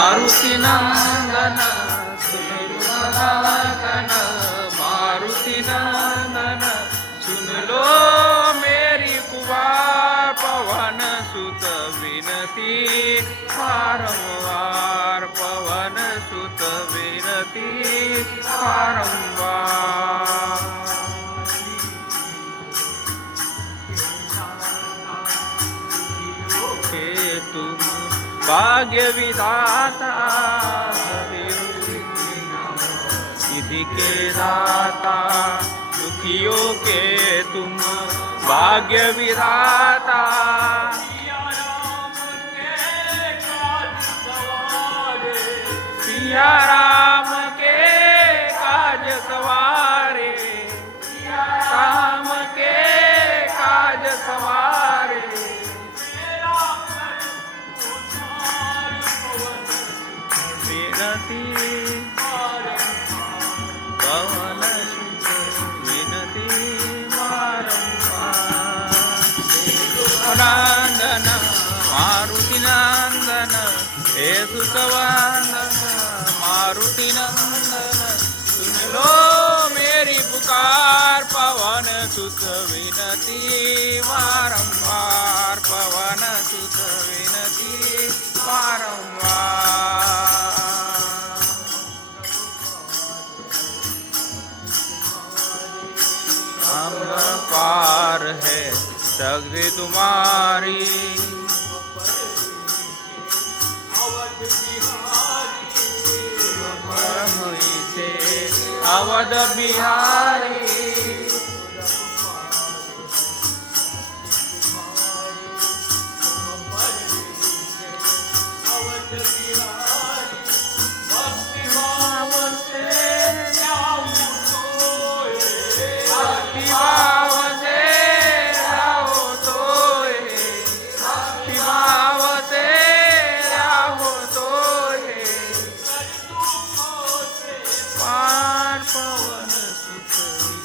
मारुति नंदन सुन मनागन, मारुति नंदन सुन लो मेरी कुवार, पवन सुत विनती बारंबार, पवन सुत विनती बारंबार। तुम भाग्य विधाता सिद्धि के दाता, दुखियों के तुम भाग्य विधाता। सिया राम के काज सवारे, राम के काज सवारे। विनती पवन सुत विनती बारंबार। नंदन मारुति नंदन हे सुतवंदन, मारुति नंदन सुन लो मेरी पुकार, पवन सुत विनती बारंबार, पवन सुत विनती बारंबार। पार है शक्ति तुम्हारी, अवध बिहारी। पवन सुत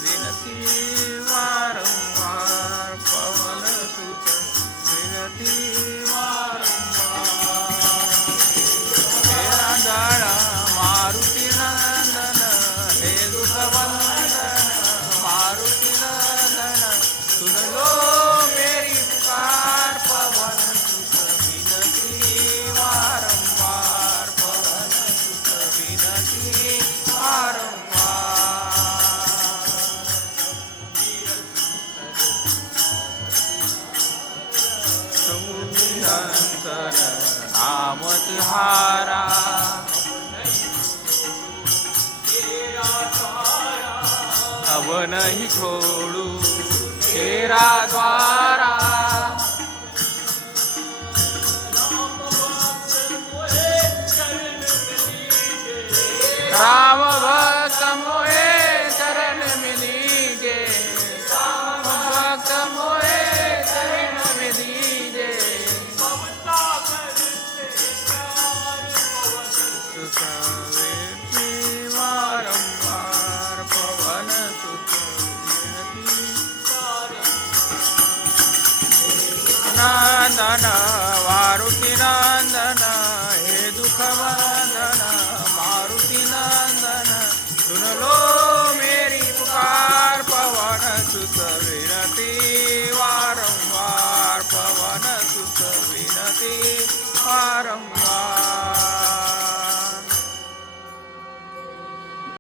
विनती बारंबार, पवन सुत विनती बारंबार। मेरा दाड़ा मारुति नंदन हे दुखवंदन, मारुति नंदन सुन लो मेरी पुकार, पवन सुत विनती बारंबार, पवन सुत विनती बारंबार। नाम तुम्हारा अब नहीं छोड़ू तेरा द्वारा, राम भक्त मोहे चरण में लीजे, राम भक्त मोहे चरण में लीजे। बारंबार पवन सुत विनती नंदन, मारुति नंदन हे दुखवा